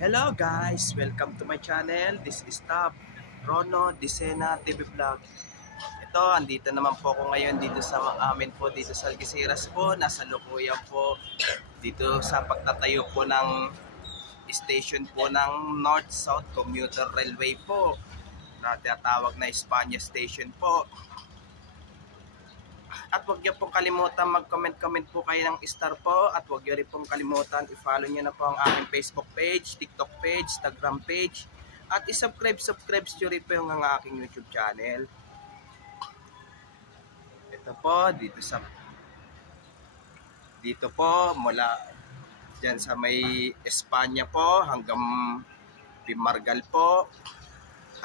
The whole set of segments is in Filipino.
Hello guys! Welcome to my channel. This is Tab Rono Dicena TV Vlog. Ito, andito naman po ako ngayon dito sa amin po dito sa Algeciras po. Nasa Lukuyan po dito sa pagtatayo po ng station po ng North-South Commuter Railway po na tinatawag na Espanya Station po. At huwag niyo pong kalimutan mag-comment po kayo ng star po. At huwag niyo rin pong kalimutan i-follow niyo na po ang aking Facebook page, TikTok page, Instagram page. At i-subscribe niyo rin po yung aking YouTube channel. Ito po, dito po mula dyan sa may Espanya po hanggang Pimargal po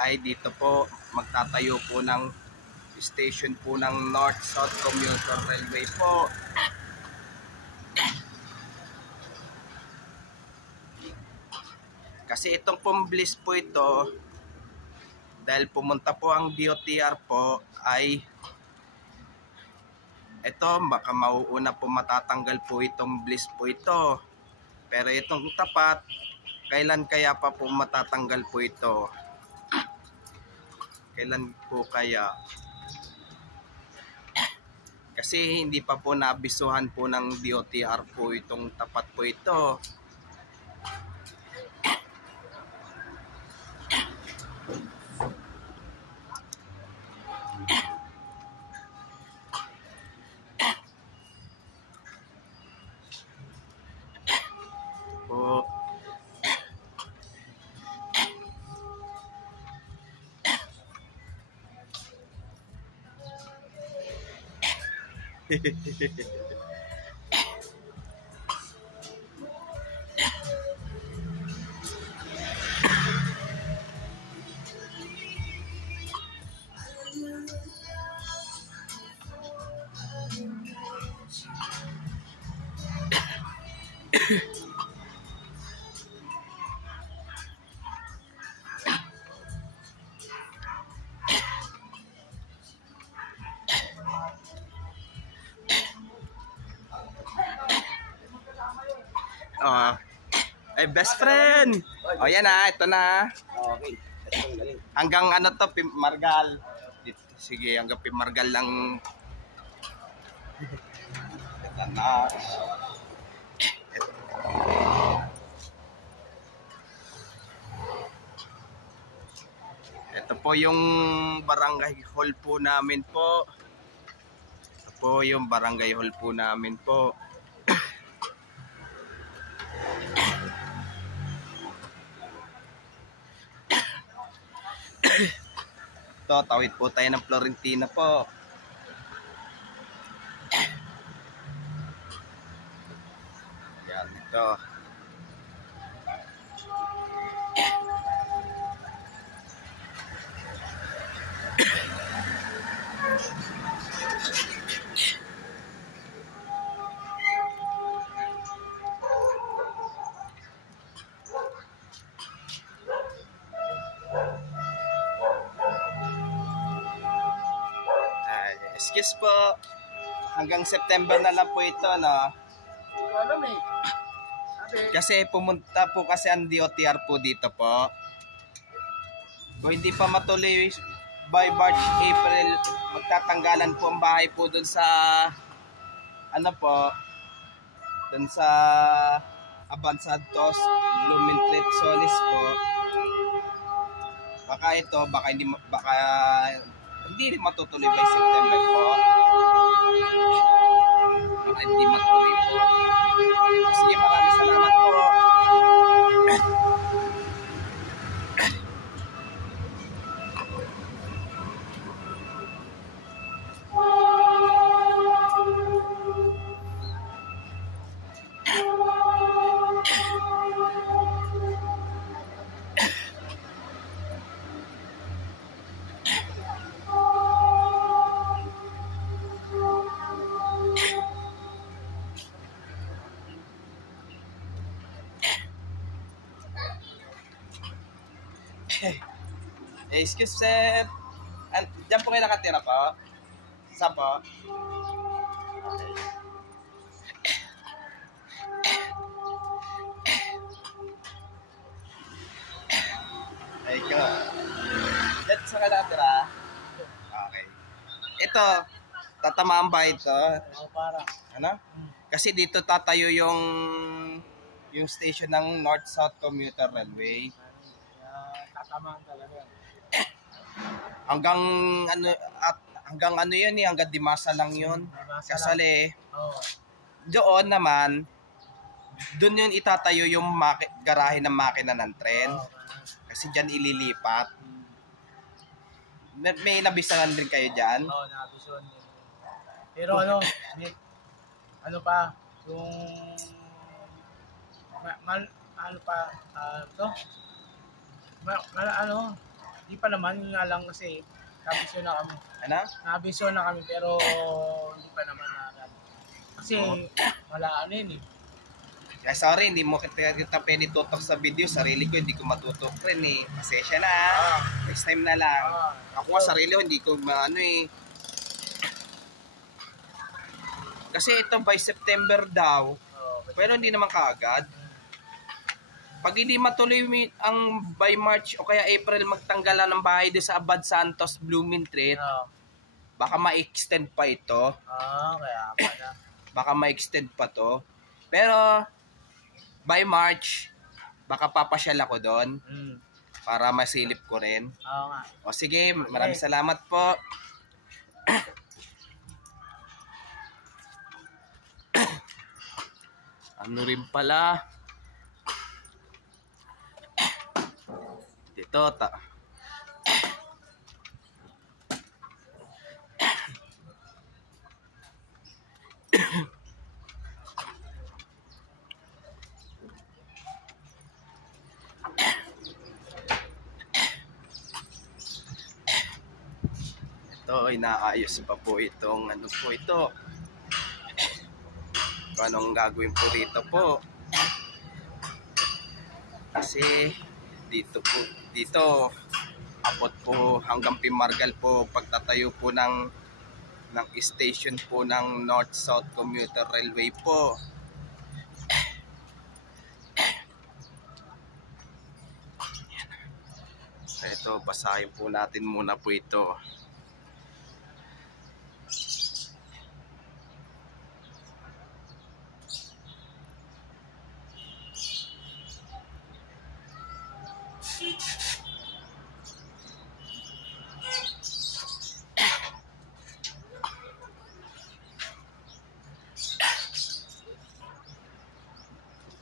ay dito po magtatayo po ng station po ng North-South Commuter Railway po. Kasi itong Pumblis po ito, dahil pumunta po ang DOTR po, ay ito baka mauuna po matatanggal po itong Bliss po ito. Pero itong tapat, kailan kaya pa po matatanggal po ito? Kailan po kaya? Kasi hindi pa po naabisuhan po ng DOTR po itong tapat po ito. Po. Ay, best friend. O yan na, ito na. Okay. Hanggang ano to, Pimargal. Sige, hanggang Pimargal lang. Ito na. Ito po yung barangay hall po namin po. Ito po yung barangay hall po namin po. Ito, tawid po tayo ng Florentina po. Yan, ito. Excuse po, hanggang September na lang po ito, no? Alam eh. Kasi pumunta po kasi ang DOTR po dito po. Kung hindi pa matuloy by March, April, magtatanggalan po ang bahay po dun sa ano po, dun sa Abansantos, Blumentritt, Solis po. Baka ito, baka hindi rin matutuloy by September po. Baka hindi matuloy po. Sige, maraming salamat po. Excuse sir. Diyan po kayo nakatira po? Saan po? Okay. Ikaw. Diyan sa kalatira. Okay. Ito, tatamaan ba ito? Oo, para. Ano? Kasi dito tatayo yung station ng North-South Commuter Railway. Tatamaan talaga. Hanggang ano yun eh, hanggang Dimasa lang yun. Kasali. Oo. Doon naman, doon yun itatayo yung garahe ng makina ng tren. Kasi dyan ililipat. May nabisahan din kayo dyan? Oo, nabisahan din. Pero ano pa, yung di pa naman, yun nga lang kasi nabiso na kami. Ano? Nabiso na kami pero hindi pa naman agad. Kasi wala yun eh. Kaya sorry, hindi mo kita pwede tutok sa video. Sarili ko, hindi ko matutok rin eh. Pasensya na. Next time na lang. Ako nga sarili ko, hindi ko maano eh. Kasi ito by September daw. Pero hindi naman kaagad. Pag hindi matuloy ang by March o kaya April magtanggalan ng bahay doon sa Abad Santos Blooming Street, baka ma-extend pa ito. Kaya pala. Baka ma-extend pa to. Pero by March, baka papasyal ako doon para masilip ko rin. Oo nga. O sige, maraming salamat po. Ano rin pala? Dito, ito, inaayos pa po itong ano po ito. Kung anong gagawin po rito po. Kasi dito abot po hanggang Pimargal po pagtatayo po ng station po ng North-South Commuter Railway po. Ito, basahin po natin muna po ito.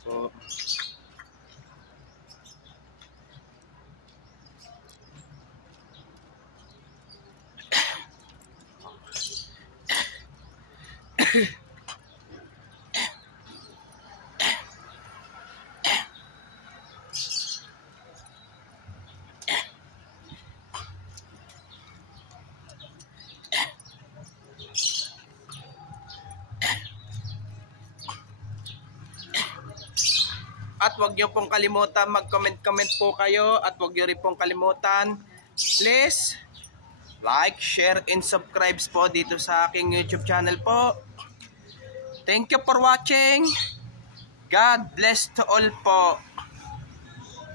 So, at wag niyo pong kalimutan mag-comment po kayo at wag niyo rin pong kalimutan please like, share, and subscribe po dito sa aking YouTube channel po. Thank you for watching. God bless to all po.